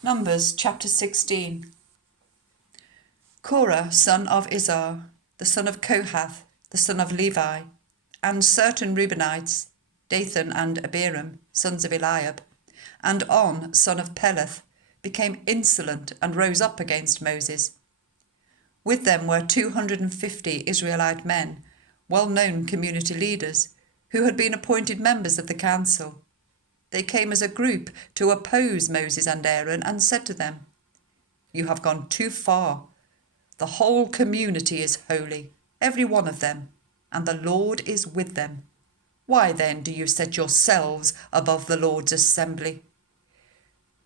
Numbers chapter 16. Korah, son of Izhar, the son of Kohath, the son of Levi, and certain Reubenites, Dathan and Abiram, sons of Eliab, and On, son of Peleth, became insolent and rose up against Moses. With them were 250 Israelite men, well-known community leaders, who had been appointed members of the council. They came as a group to oppose Moses and Aaron and said to them, "You have gone too far. The whole community is holy, every one of them, and the Lord is with them. Why then do you set yourselves above the Lord's assembly?"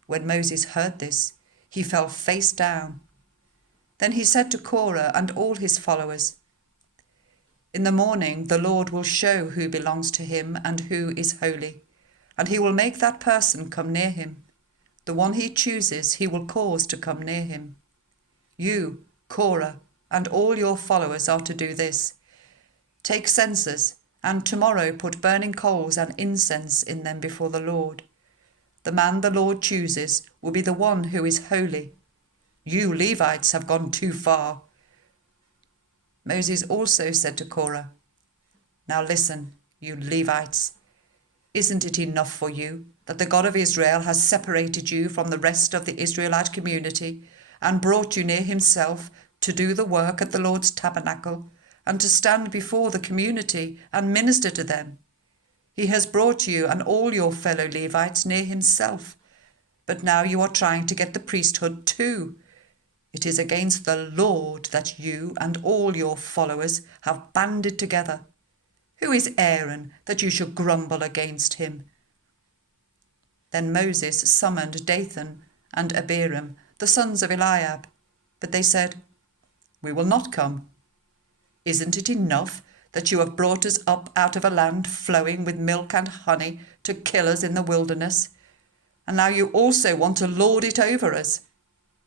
When Moses heard this, he fell face down. Then he said to Korah and all his followers, "In the morning the Lord will show who belongs to him and who is holy, and he will make that person come near him. The one he chooses he will cause to come near him. You, Korah, and all your followers are to do this. Take censers, and tomorrow put burning coals and incense in them before the Lord. The man the Lord chooses will be the one who is holy. You Levites have gone too far." Moses also said to Korah, "Now listen, you Levites. Isn't it enough for you that the God of Israel has separated you from the rest of the Israelite community and brought you near himself to do the work at the Lord's tabernacle and to stand before the community and minister to them? He has brought you and all your fellow Levites near himself, but now you are trying to get the priesthood too. It is against the Lord that you and all your followers have banded together. Who is Aaron that you should grumble against him?" Then Moses summoned Dathan and Abiram, the sons of Eliab, but they said, "We will not come. Isn't it enough that you have brought us up out of a land flowing with milk and honey to kill us in the wilderness? And now you also want to lord it over us.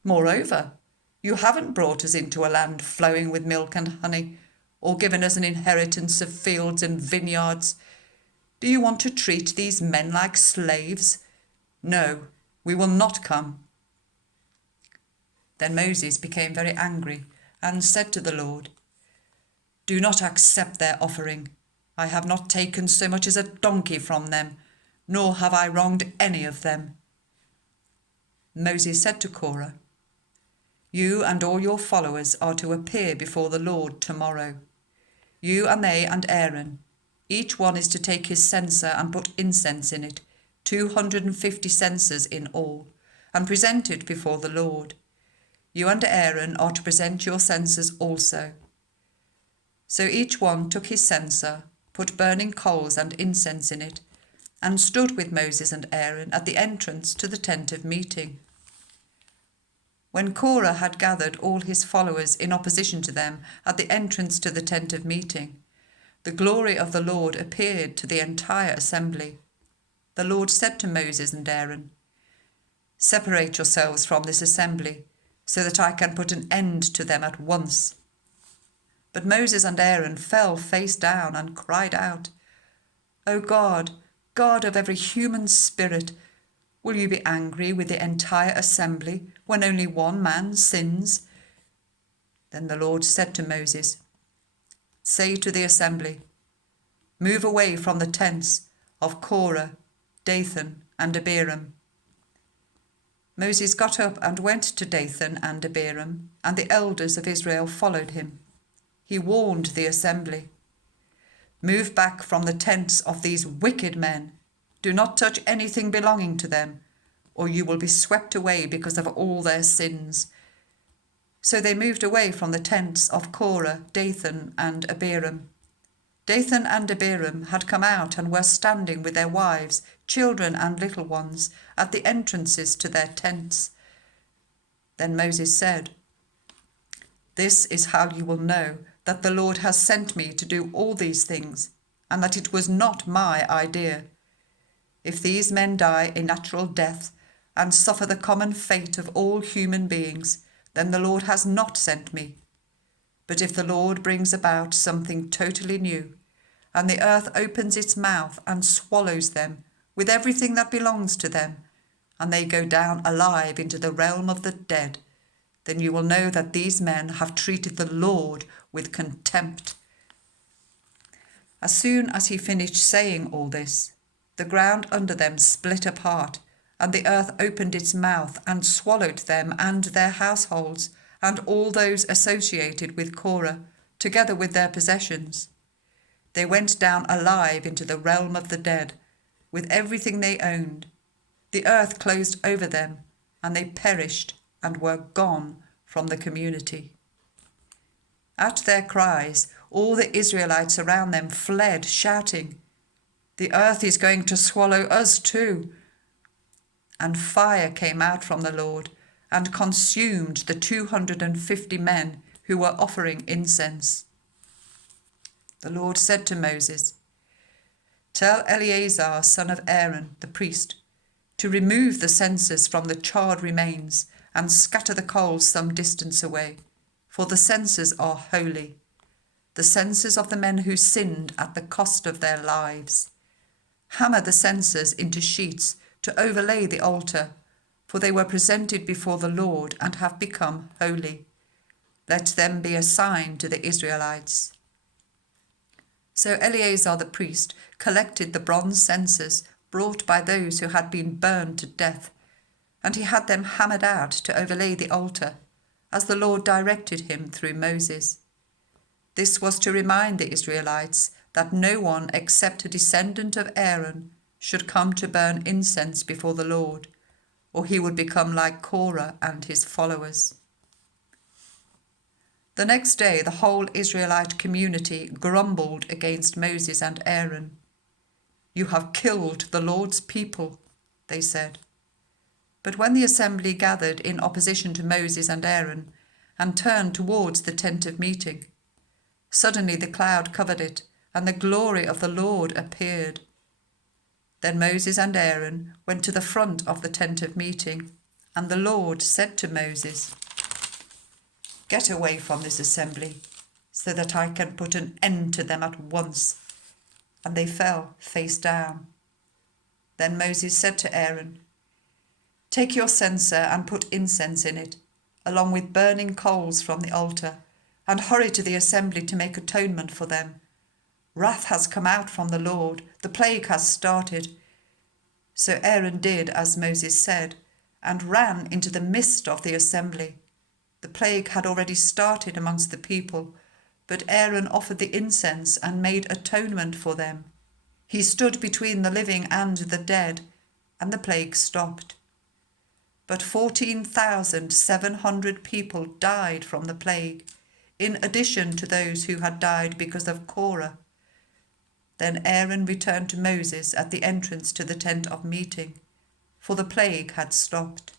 Moreover, you haven't brought us into a land flowing with milk and honey, or given us an inheritance of fields and vineyards. Do you want to treat these men like slaves? No, we will not come." Then Moses became very angry and said to the Lord, "Do not accept their offering. I have not taken so much as a donkey from them, nor have I wronged any of them." Moses said to Korah, "You and all your followers are to appear before the Lord tomorrow. You and they and Aaron. Each one is to take his censer and put incense in it, 250 censers in all, and present it before the Lord. You and Aaron are to present your censers also." So each one took his censer, put burning coals and incense in it, and stood with Moses and Aaron at the entrance to the tent of meeting. When Korah had gathered all his followers in opposition to them at the entrance to the tent of meeting, the glory of the Lord appeared to the entire assembly. The Lord said to Moses and Aaron, "Separate yourselves from this assembly, so that I can put an end to them at once." But Moses and Aaron fell face down and cried out, "O God, God of every human spirit, will you be angry with the entire assembly when only one man sins?" Then the Lord said to Moses, "Say to the assembly, move away from the tents of Korah, Dathan, and Abiram." Moses got up and went to Dathan and Abiram, and the elders of Israel followed him. He warned the assembly, "Move back from the tents of these wicked men. Do not touch anything belonging to them, or you will be swept away because of all their sins." So they moved away from the tents of Korah, Dathan, and Abiram. Dathan and Abiram had come out and were standing with their wives, children, and little ones at the entrances to their tents. Then Moses said, "This is how you will know that the Lord has sent me to do all these things, and that it was not my idea. If these men die a natural death and suffer the common fate of all human beings, then the Lord has not sent me. But if the Lord brings about something totally new, and the earth opens its mouth and swallows them with everything that belongs to them, and they go down alive into the realm of the dead, then you will know that these men have treated the Lord with contempt." As soon as he finished saying all this, the ground under them split apart, and the earth opened its mouth and swallowed them and their households and all those associated with Korah, together with their possessions. They went down alive into the realm of the dead, with everything they owned. The earth closed over them, and they perished and were gone from the community. At their cries, all the Israelites around them fled, shouting, "The earth is going to swallow us too." And fire came out from the Lord and consumed the 250 men who were offering incense. The Lord said to Moses, "Tell Eleazar, son of Aaron, the priest, to remove the censers from the charred remains and scatter the coals some distance away, for the censers are holy, the censers of the men who sinned at the cost of their lives. Hammer the censers into sheets to overlay the altar, for they were presented before the Lord and have become holy. Let them be a sign to the Israelites." So Eleazar the priest collected the bronze censers brought by those who had been burned to death, and he had them hammered out to overlay the altar, as the Lord directed him through Moses. This was to remind the Israelites that no one except a descendant of Aaron should come to burn incense before the Lord, or he would become like Korah and his followers. The next day the whole Israelite community grumbled against Moses and Aaron. "You have killed the Lord's people," they said. But when the assembly gathered in opposition to Moses and Aaron and turned towards the tent of meeting, suddenly the cloud covered it, and the glory of the Lord appeared. Then Moses and Aaron went to the front of the tent of meeting, and the Lord said to Moses, "Get away from this assembly, so that I can put an end to them at once." And they fell face down. Then Moses said to Aaron, "Take your censer and put incense in it, along with burning coals from the altar, and hurry to the assembly to make atonement for them. Wrath has come out from the Lord, the plague has started." So Aaron did as Moses said, and ran into the midst of the assembly. The plague had already started amongst the people, but Aaron offered the incense and made atonement for them. He stood between the living and the dead, and the plague stopped. But 14,700 people died from the plague, in addition to those who had died because of Korah. Then Aaron returned to Moses at the entrance to the tent of meeting, for the plague had stopped.